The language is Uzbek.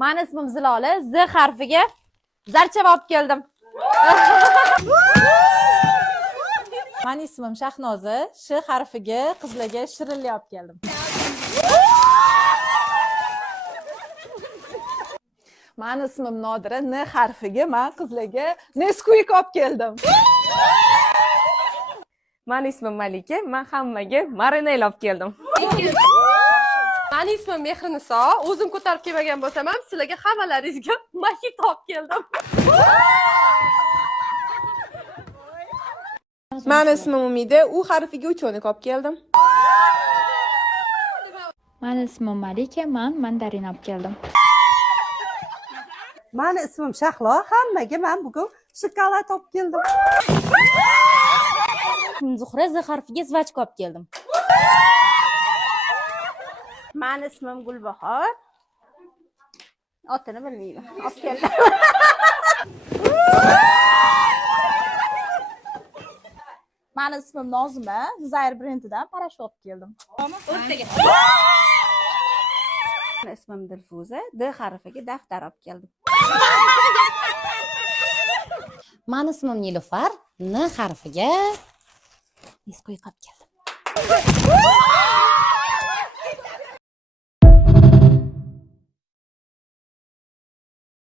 Meni ismim Zilola, Z harfiga zarchava olib keldim. Meni ismim Shahnoza, Sh harfiga qizlarga shirinlik olib keldim. Meni ismim Nodira, N harfiga men qizlarga Nesquik olib keldim. Meni ismim Malika, men hammaga marinel olib keldim. Meni ismim Mehriniso, o'zim ko'tarib kelmagan bo'lsam ham sizlarga hammalaringizga mojito olib keldim. Meni ismim Umida, U harfiga uchonik olib keldim. Meni ismim Malika, men mandarin olib keldim. Meni ismim Shahlo, hammaga men bugun shokolad olib keldim. Zuhra, Z harfiga zvachka olib keldim. Meni ismim Gulbahor. Otini bilmayman. Olib keldim. Meni ismim Nozima, Desire brendidan parashyut olib keldim. Meni ismim Dilfuza, D harfiga daftar olib keldim. Meni ismim Nilufar, N harfiga Nesquik olib keldim.